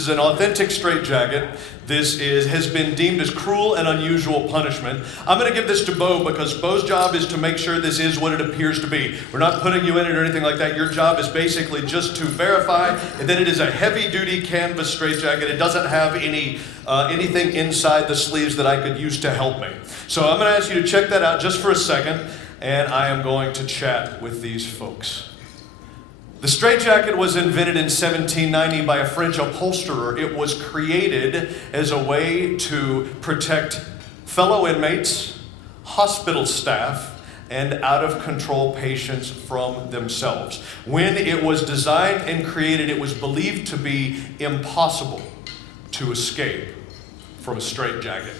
is an authentic straitjacket. Has been deemed as cruel and unusual punishment. I'm going to give this to Bo because Bo's job is to make sure this is what it appears to be. We're not putting you in it or anything like that. Your job is basically just to verify that it is a heavy-duty canvas straitjacket. It doesn't have anything inside the sleeves that I could use to help me. So I'm going to ask you to check that out just for a second, and I am going to chat with these folks. The straitjacket was invented in 1790 by a French upholsterer. It was created as a way to protect fellow inmates, hospital staff, and out-of-control patients from themselves. When it was designed and created, it was believed to be impossible to escape from a straitjacket.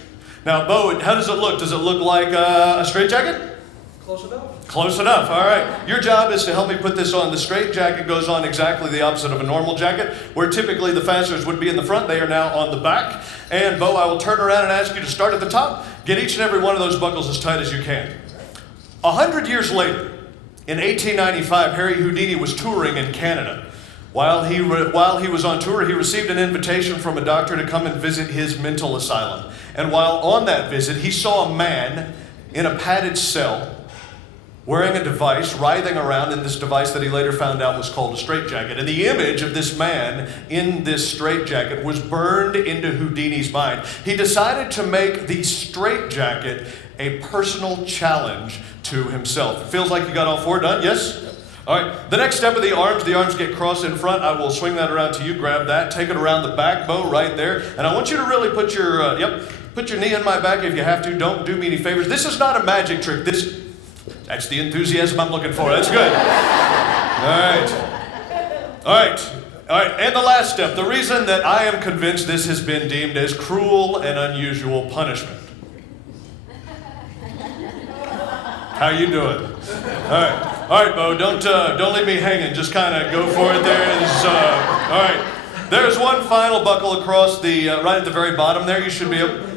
Now, Bo, how does it look? Does it look like a straitjacket? Close enough. Close enough, all right. Your job is to help me put this on. The straitjacket goes on exactly the opposite of a normal jacket, where typically the fasteners would be in the front. They are now on the back. And Bo, I will turn around and ask you to start at the top. Get each and every one of those buckles as tight as you can. 100 years later, in 1895, Harry Houdini was touring in Canada. While he was on tour, he received an invitation from a doctor to come and visit his mental asylum. And while on that visit, he saw a man in a padded cell wearing a device, writhing around in this device that he later found out was called a straitjacket. And the image of this man in this straitjacket was burned into Houdini's mind. He decided to make the straitjacket a personal challenge to himself. It feels like you got all four done, yes? All right, the next step of the arms get crossed in front. I will swing that around to you, grab that, take it around the back, Bo, right there. And I want you to really put your, put your knee in my back if you have to. Don't do me any favors. This is not a magic trick. That's the enthusiasm I'm looking for. That's good. All right. And the last step, the reason that I am convinced this has been deemed as cruel and unusual punishment. How you doing? All right, Bo. Don't leave me hanging. Just kind of go for it. All right. There's one final buckle across the right at the very bottom there. You should be able.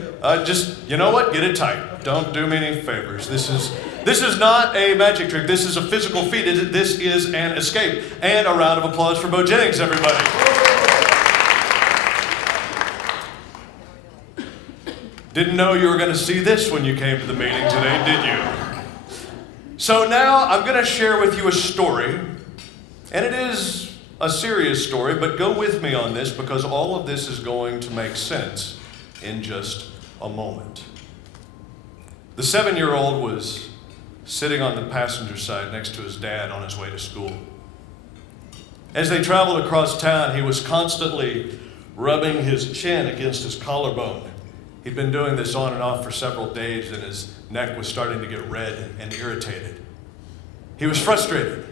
You know what? Get it tight. Don't do me any favors. This is not a magic trick. This is a physical feat. This is an escape. And a round of applause for Bo Jennings, everybody. Didn't know you were going to see this when you came to the meeting today, did you? So now I'm going to share with you a story. And it is a serious story, but go with me on this because all of this is going to make sense in just a moment. The 7-year-old was sitting on the passenger side next to his dad on his way to school. As they traveled across town, he was constantly rubbing his chin against his collarbone. He'd been doing this on and off for several days, and his neck was starting to get red and irritated. He was frustrated.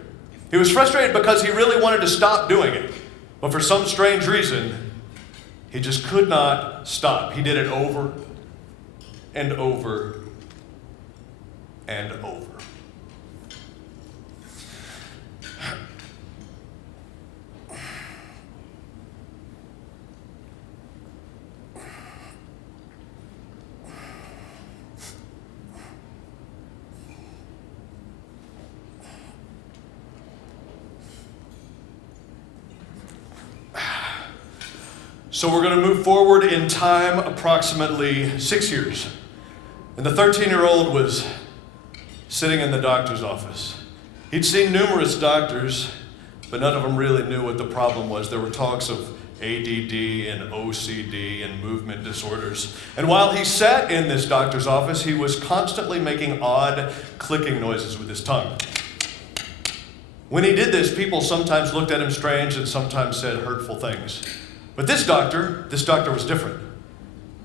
He was frustrated because he really wanted to stop doing it, but for some strange reason, he just could not stop. He did it over and over and over. So we're going to move forward in time approximately 6 years. And the 13-year-old was sitting in the doctor's office. He'd seen numerous doctors, but none of them really knew what the problem was. There were talks of ADD and OCD and movement disorders. And while he sat in this doctor's office, he was constantly making odd clicking noises with his tongue. When he did this, people sometimes looked at him strange and sometimes said hurtful things. But this doctor was different.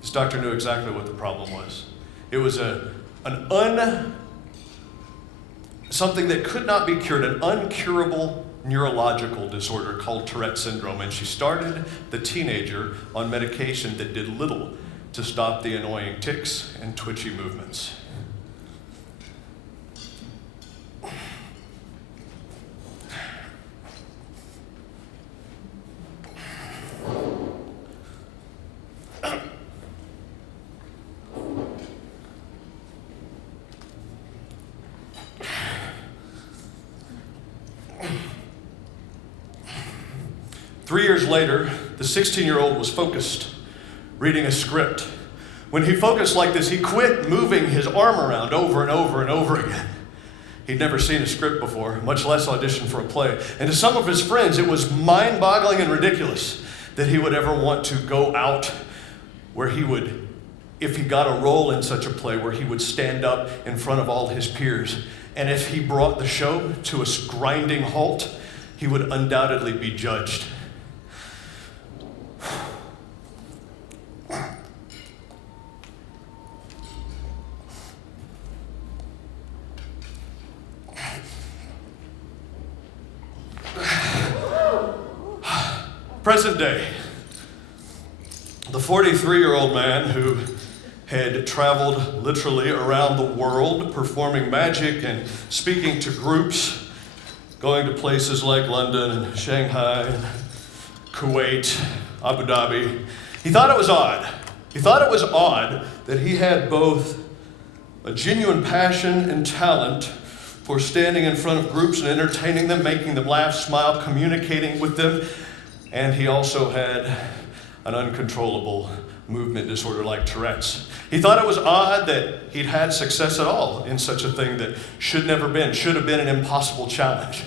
This doctor knew exactly what the problem was. It was something that could not be cured, an uncurable neurological disorder called Tourette syndrome. And she started the teenager on medication that did little to stop the annoying tics and twitchy movements. Three years later, the 16-year-old was focused, reading a script. When he focused like this, he quit moving his arm around over and over and over again. He'd never seen a script before, much less audition for a play. And to some of his friends, it was mind-boggling and ridiculous that he would ever want to go out where he would, if he got a role in such a play, where he would stand up in front of all his peers. And if he brought the show to a grinding halt, he would undoubtedly be judged. Present day, the 43-year-old man who had traveled literally around the world performing magic and speaking to groups, going to places like London and Shanghai, and Kuwait, Abu Dhabi. He thought it was odd. He thought it was odd that he had both a genuine passion and talent for standing in front of groups and entertaining them, making them laugh, smile, communicating with them. And he also had an uncontrollable movement disorder like Tourette's. He thought it was odd that he'd had success at all in such a thing that should have been an impossible challenge.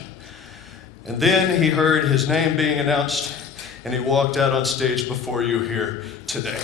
And then he heard his name being announced, and he walked out on stage before you here today.